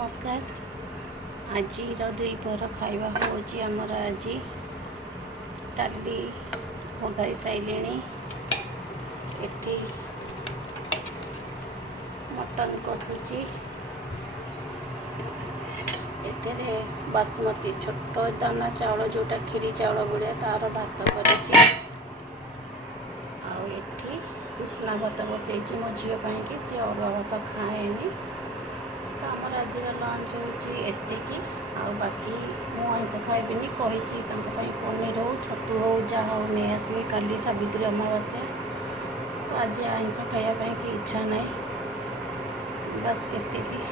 नमस्कार। आज द्विपहर खाଇବା होची आमर आज डाली पगाई सारे एटी मटन कषुची एथे बासमती छोट दाना चाउल जोटा खीरी चाउल भाया तार भात करी कृष्णा भात बसई मो झीपाई कि सी अरुआ भात खाएनि तो आमर आज लंच होती बाकी मुझे खाइबी कही पनीर हो छतु हो जहाँ हो नहीं आसबे काली सावित्री अमावास्या तो आज आइंस खायापी कि इच्छा ना बस एतिकी।